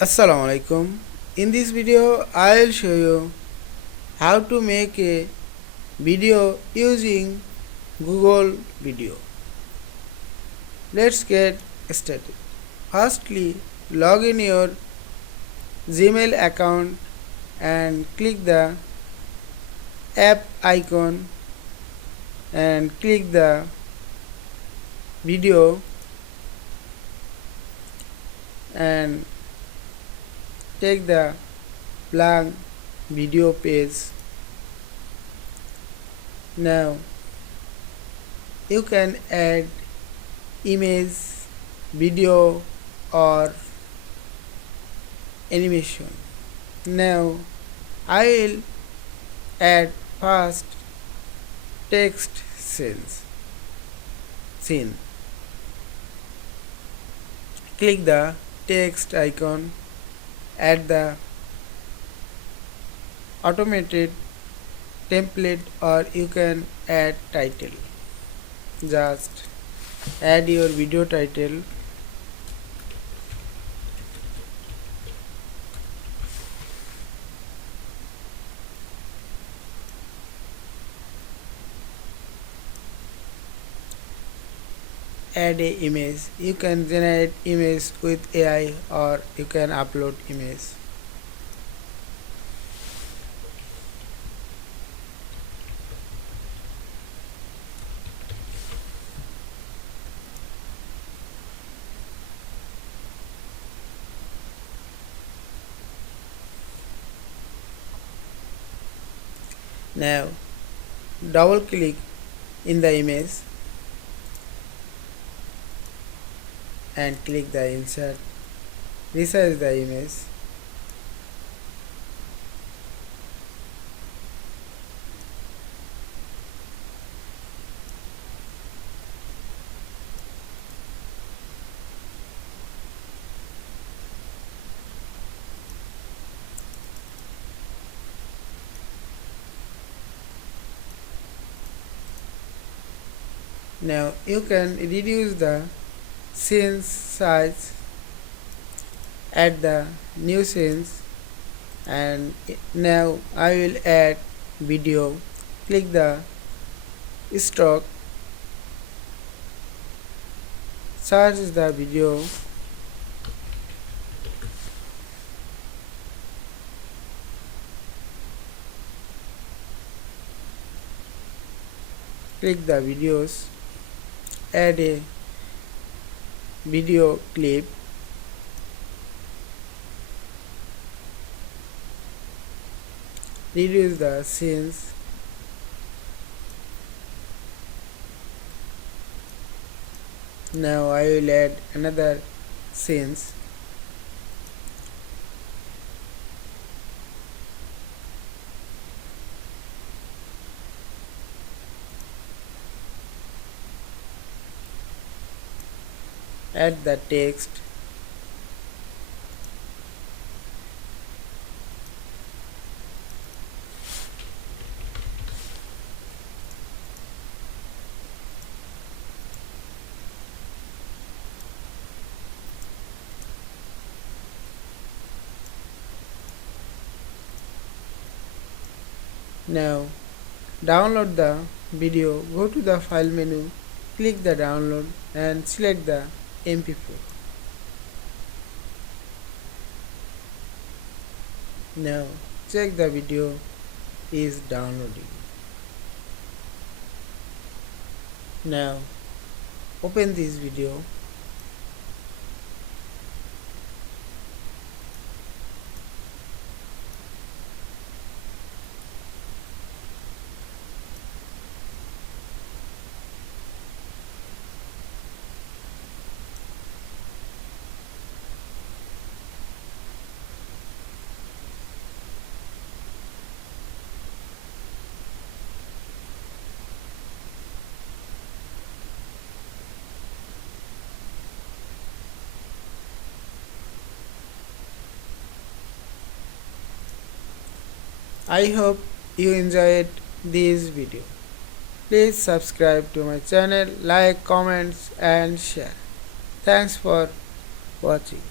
Assalamu Walaikum. In this video, I will show you how to make a video using Google Video. Let's get started. Firstly, log in your Gmail account and click the app icon and click the video and take the blank video page. Now you can add image, video or animation. Now I will add first text scene. Click the text icon, add the automated template or you can add title. Just add your video title. Add a image. You can generate image with AI or you can upload image. Now double click in the image and click the insert, resize the image. Now you can reduce the scene size, add the new scenes, and now I will add video. Click the stock, search the video, click the videos, add a video clip, reduce the scenes, now I will add another scenes, add the text, now download the video. Go to the file menu, click the download and select the MP4. Now check the video is downloading. Now open this video. I hope you enjoyed this video. Please subscribe to my channel, like, comments and share. Thanks for watching.